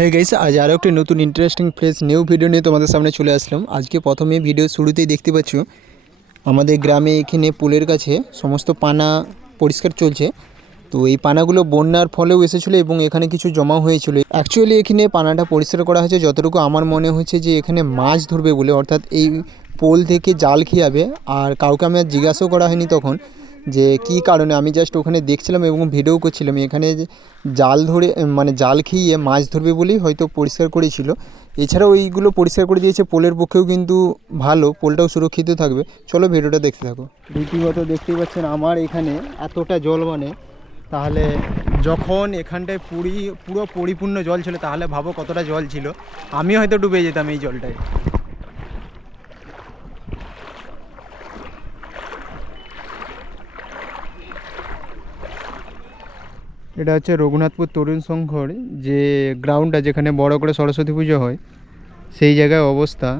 হ্যাঁ গাইস আজ আরও একটি নতুন ইন্টারেস্টিং প্লেস নিউ ভিডিও নিয়ে তোমাদের সামনে চলে আসলাম। আজকে প্রথমে ভিডিও শুরুতেই দেখতে পাচ্ছ, আমাদের গ্রামে এখানে পুলের কাছে সমস্ত পানা পরিষ্কার চলছে। তো এই পানাগুলো বন্যার ফলেও এসেছিল এবং এখানে কিছু জমা হয়েছিল। অ্যাকচুয়ালি এখানে পানাটা পরিষ্কার করা হয়েছে, যতটুকু আমার মনে হচ্ছে যে এখানে মাছ ধরবে বলে, অর্থাৎ এই পোল থেকে জাল খেয়াবে আর কাউকে আমি আর জিজ্ঞাসাও করা হয়নি তখন। যে কি কারণে? আমি জাস্ট ওখানে দেখছিলাম এবং ভিডিও করছিলাম। এখানে জাল ধরে মানে জাল খেয়ে মাছ ধরবে বলেই হয়তো পরিষ্কার করেছিল। এছাড়াও এইগুলো পরিষ্কার করে দিয়েছে, পোলের পক্ষেও কিন্তু ভালো, পোলটাও সুরক্ষিত থাকবে। চলো ভিডিওটা দেখতে থাকো। রীতিগত দেখতেই পাচ্ছেন আমার এখানে এতটা জল মানে তাহলে যখন এখানটায় পুরি, পুরো পরিপূর্ণ জল ছিল, তাহলে ভাবো কতটা জল ছিল। আমি হয়তো ডুবে যেতাম এই জলটায়। এটা হচ্ছে রঘুনাথপুর তরুণ সংঘর যে গ্রাউন্ডটা যেখানে বড় করে সরস্বতী পুজো হয়, সেই জায়গায় অবস্থা।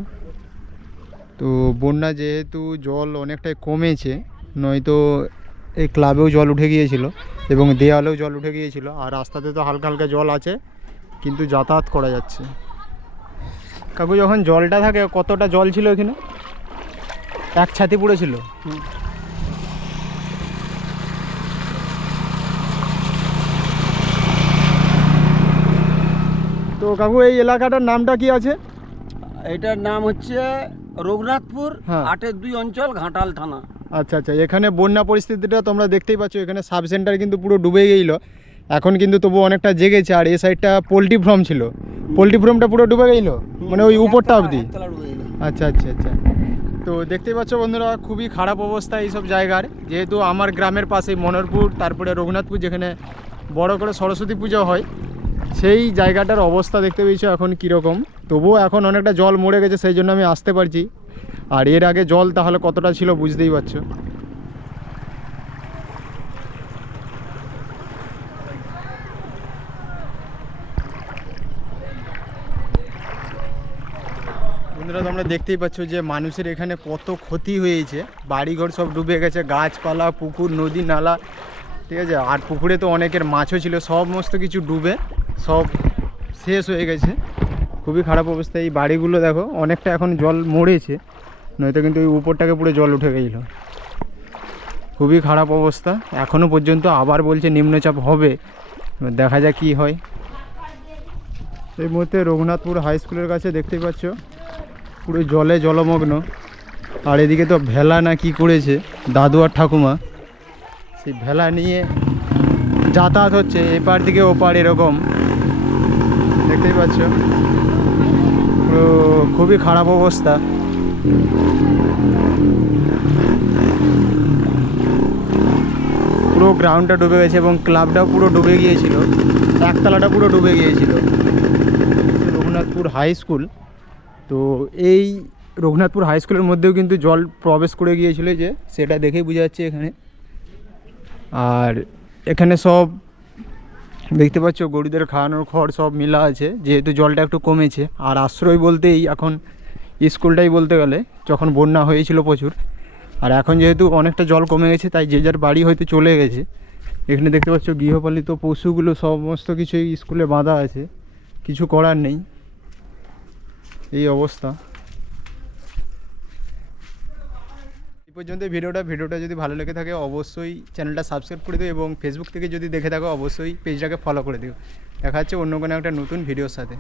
তো বন্যা যেহেতু জল অনেকটাই কমেছে, নয়তো এই ক্লাবেও জল উঠে গিয়েছিল এবং দেয়ালেও জল উঠে গিয়েছিল, আর রাস্তাতে তো হালকা হালকা জল আছে, কিন্তু যাতায়াত করা যাচ্ছে। কাকু, যখন জলটা থাকে, কতটা জল ছিল এখানে এক ছাতি পুরো ছিল কাকু এই এলাকাটার নামটা কি আছে? এটার নাম হচ্ছে রঘুনাথপুর হ্যাঁ। আটের দুই অঞ্চল ঘাটাল থানা। আচ্ছা আচ্ছা এখানে বন্যা পরিস্থিতিটা তোমরা দেখতেই পাচ্ছ এখানে সাব সেন্টার কিন্তু পুরো ডুবে গেছিল এখন কিন্তু তবু অনেকটা জেগেছে আর এই সাইডটা পোলট্রি ফার্ম ছিল। পোলট্রি ফার্মটা পুরো ডুবে গেছিল মানে ওই উপরটা অবধি? গেল। আচ্ছা আচ্ছা আচ্ছা। তো দেখতেই পাচ্ছ বন্ধুরা খুবই খারাপ অবস্থা এইসব জায়গার। যেহেতু আমার গ্রামের পাশে মনোরপুর তারপরে রঘুনাথপুর যেখানে বড় করে সরস্বতী পুজো হয় সেই জায়গাটার অবস্থা দেখতে পেয়েছ এখন কীরকম? তবুও এখন অনেকটা জল মরে গেছে, সেই জন্য আমি আসতে পারছি। আর এর আগে জল তাহলে কতটা ছিল বুঝতেই পারছ? বন্ধুরা, তোমরা দেখতেই পাচ্ছ যে মানুষের এখানে কত ক্ষতি হয়েছে। বাড়িঘর সব ডুবে গেছে, গাছপালা, পুকুর, নদী, নালা, ঠিক আছে? আর পুকুরে তো অনেকের মাছও ছিল, সমস্ত কিছু ডুবে। সব শেষ হয়ে গেছে। খুবই খারাপ অবস্থা। এই বাড়িগুলো দেখো, অনেকটা এখন জল মরেছে, নয়তো কিন্তু ওই উপরটাকে পুরো জল উঠে গেছিল। খুবই খারাপ অবস্থা। এখনও পর্যন্ত আবার বলছে নিম্নচাপ হবে। দেখা যাক কী হয়। এই মুহূর্তে রঘুনাথপুর হাই স্কুলের কাছে দেখতেই পাচ্ছ, পুরো জলে জলমগ্ন। আর এদিকে তো ভেলা না কি করেছে, দাদু আর ঠাকুমা। সেই ভেলা নিয়ে যাতায়াত হচ্ছে, এপার দিকে ওপার এরকম। দেখতেই পাচ্ছ। পুরো খুবই খারাপ অবস্থা। পুরো গ্রাউন্ডটা ডুবে গেছে এবং ক্লাবটাও পুরো ডুবে গিয়েছিল। একতলাটা পুরো ডুবে গিয়েছিল। রঘুনাথপুর হাই স্কুল তো এই রঘুনাথপুর হাই স্কুলের মধ্যেও কিন্তু জল প্রবেশ করে গিয়েছিল যে, সেটা দেখেই বোঝা যাচ্ছে এখানে। আর এখানে সব দেখতে পাচ্ছ, গরুদের খাওয়ানোর খড় সব মেলা আছে, যেহেতু জলটা একটু কমেছে। আর আশ্রয় বলতেই এখন স্কুলটাই বলতে গেলে, যখন বন্যা হয়েছিল প্রচুর, আর এখন যেহেতু অনেকটা জল কমে গেছে, তাই যে যার বাড়ি হয়তো চলে গেছে। এখানে দেখতে পাচ্ছ, গৃহপালিত পশুগুলো সমস্ত কিছুই স্কুলে বাঁধা আছে, কিছু করার নেই। এই অবস্থা এই পর্যন্ত ভিডিওটা ভিডিওটা যদি ভালো লেগে থাকে অবশ্যই চ্যানেলটা সাবস্ক্রাইব করে দিও এবং ফেসবুক থেকে যদি দেখে থাকো অবশ্যই পেজটাকে ফলো করে দিও। দেখা হচ্ছে অন্য কোনো একটা নতুন ভিডিওর সাথে।